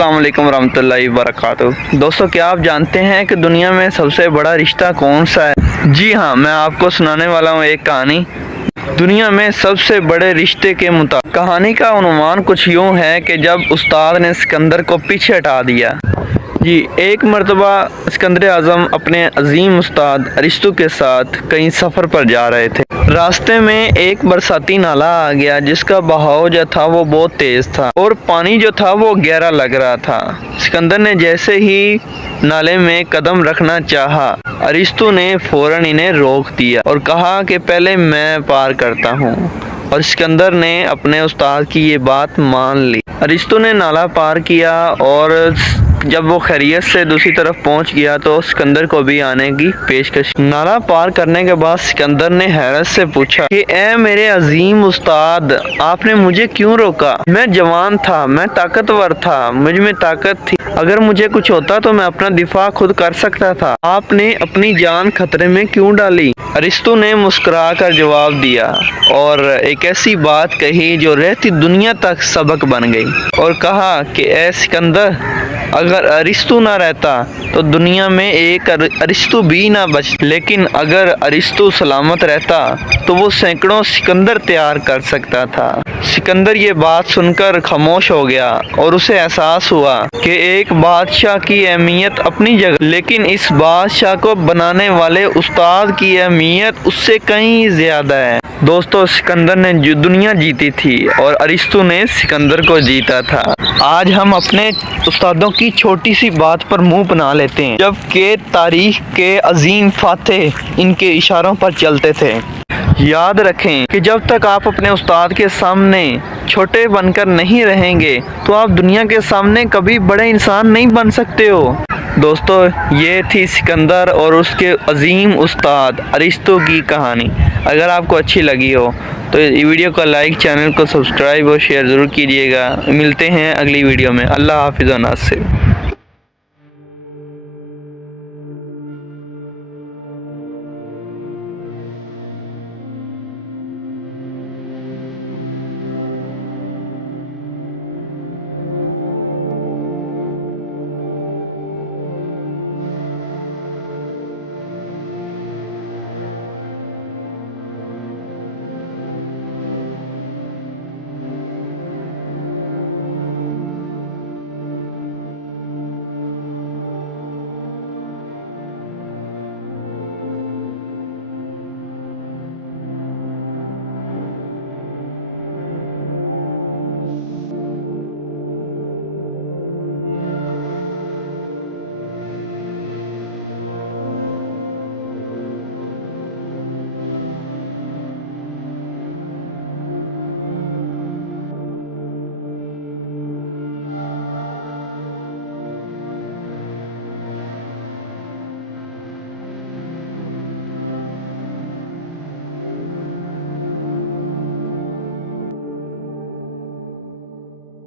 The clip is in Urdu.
السلام علیکم ورحمۃ اللہ وبرکاتہ۔ دوستو، کیا آپ جانتے ہیں کہ دنیا میں سب سے بڑا رشتہ کون سا ہے؟ جی ہاں، میں آپ کو سنانے والا ہوں ایک کہانی دنیا میں سب سے بڑے رشتے کے مطابق۔ کہانی کا عنوان کچھ یوں ہے کہ جب استاد نے سکندر کو پیچھے ہٹا دیا۔ جی، ایک مرتبہ اسکندر اعظم اپنے عظیم استاد ارسطو کے ساتھ کہیں سفر پر جا رہے تھے۔ راستے میں ایک برساتی نالا آ گیا جس کا بہاؤ جو تھا وہ بہت تیز تھا اور پانی جو تھا وہ گہرا لگ رہا تھا۔ سکندر نے جیسے ہی نالے میں قدم رکھنا چاہا، ارسطو نے فوراً انہیں روک دیا اور کہا کہ پہلے میں پار کرتا ہوں، اور سکندر نے اپنے استاد کی یہ بات مان لی۔ ارسطو نے نالا پار کیا اور جب وہ خیریت سے دوسری طرف پہنچ گیا تو سکندر کو بھی آنے کی پیشکش۔ نالا پار کرنے کے بعد سکندر نے حیرت سے پوچھا کہ اے میرے عظیم استاد، آپ نے مجھے کیوں روکا؟ میں جوان تھا، میں طاقتور تھا، مجھ میں طاقت تھی، اگر مجھے کچھ ہوتا تو میں اپنا دفاع خود کر سکتا تھا، آپ نے اپنی جان خطرے میں کیوں ڈالی؟ ارسطو نے مسکرا کر جواب دیا اور ایک ایسی بات کہی جو رہتی دنیا تک سبق بن گئی، اور کہا کہ اے سکندر، اگر ارسطو نہ رہتا تو دنیا میں ایک ارسطو بھی نہ بچ، لیکن اگر ارسطو سلامت رہتا تو وہ سینکڑوں سکندر تیار کر سکتا تھا۔ سکندر یہ بات سن کر خاموش ہو گیا اور اسے احساس ہوا کہ ایک بادشاہ کی اہمیت اپنی جگہ، لیکن اس بادشاہ کو بنانے والے استاد کی اہمیت اس سے کہیں زیادہ ہے۔ دوستو، سکندر نے جو دنیا جیتی تھی اور ارسطو نے سکندر کو جیتا تھا۔ آج ہم اپنے استادوں کی چھوٹی سی بات پر منہ بنا لیتے ہیں، جبکہ تاریخ کے عظیم فاتح ان کے اشاروں پر چلتے تھے۔ یاد رکھیں کہ جب تک آپ اپنے استاد کے سامنے چھوٹے بن کر نہیں رہیں گے تو آپ دنیا کے سامنے کبھی بڑے انسان نہیں بن سکتے ہو۔ دوستو، یہ تھی سکندر اور اس کے عظیم استاد ارسطو کی کہانی۔ اگر آپ کو اچھی لگی ہو تو ویڈیو کو لائک، چینل کو سبسکرائب اور شیئر ضرور کیجیے گا۔ ملتے ہیں اگلی ویڈیو میں۔ اللہ حافظ و ناصر۔